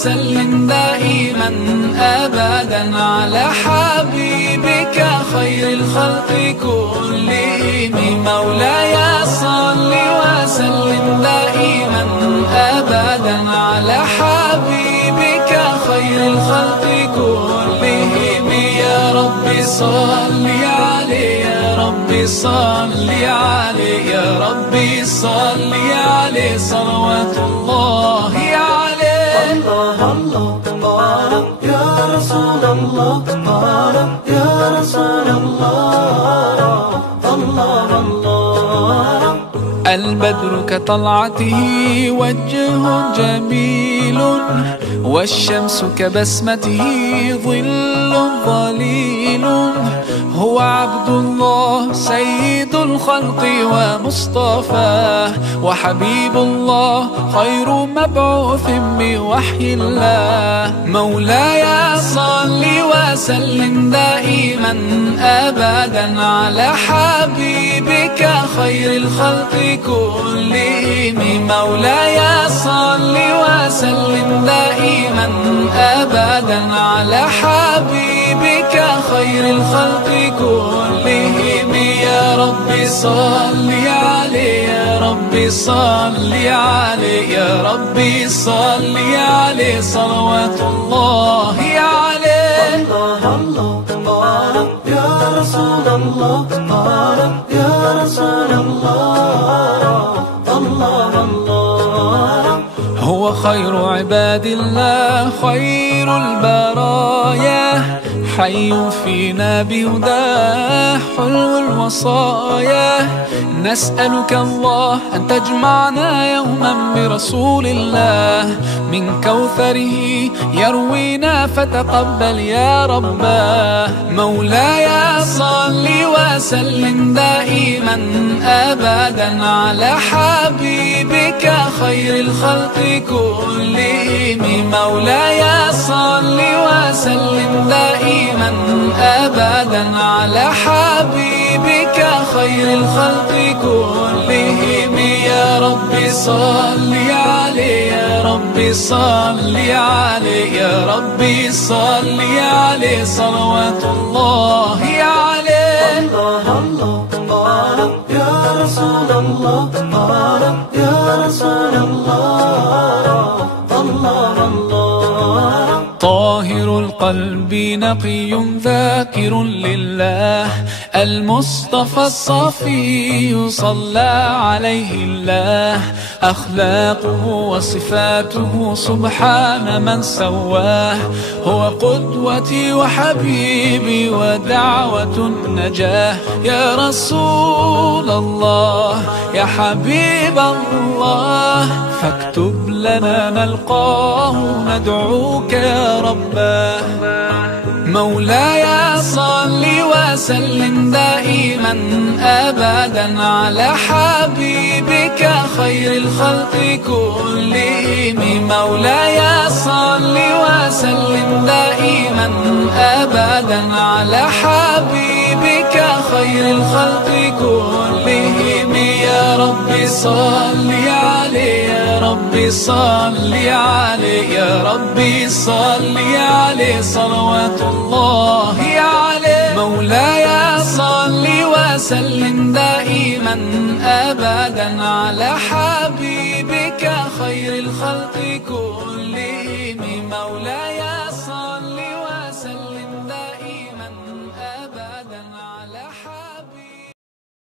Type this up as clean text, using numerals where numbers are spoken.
وسلم دائما أبدا على حبيبك خير الخلق كلهم. مولاي صل وسلم دائما أبدا على حبيبك خير الخلق كلهم. يا رب صل عليه، يا رب صل عليه، يا رب صل عليه، صلوات الله عليه. الله الله يا رسول الله، يا رسول الله، الله الله. البدر كطلعته وجه جميل، والشمس كبسمته ظل ظليل. هو عبد الله سيد الخلق ومصطفاه، وحبيب الله خير مبعوث بوحي الله. مولاي صل وسلم دائما أبدا على حبيبك خير الخلق كلهم. مولاي صل وسلم دائما أبدا على حبيبك خير الخلق كلهم. يا رب صل عليه، يا رب صل عليه، يا رب صل عليه، صلوات الله عليه. الله الله يا رسول الله، يا رسول الله، الله الله. هو خير عباد الله خير البرايا، حي فينا بهداه حلو الوصايا. نسألك الله أن تجمعنا يوما برسول الله، من كوثره يروينا فتقبل يا رباه. مولاي صل وسلم دائما أبدا على حبيبك خير الخلق كلهم. مولاي صل وسلم دائما أبدا على حبيبك خير الخلق كلهم. يا رب صل عليه، يا رب صل عليه، يا رب صل عليه، صلوات الله عليه. الله الله يا رسول الله، يا رسول الله، الله الله. طاهر القلب نقي ذاكر لله، المصطفى الصفي صلى عليه الله. أخلاقه وصفاته سبحان من سواه، هو قدوتي وحبيبي ودعوة النجاة. يا رسول الله يا حبيب الله، فاكتب لنا نلقاه ندعوك يا رباه. مولاي صل وسلم دائما أبدا على حبيبك خير الخلق كلهم. مولاي صل وسلم دائما أبدا على حبيبك خير الخلق كلهم. يا رب صل عليه، يا رب صل عليه، يا رب صل عليه، صلوات الله عليه. مولاي صل وسلم دائما أبدا على حبيبك خير الخلق كلهم. مولاي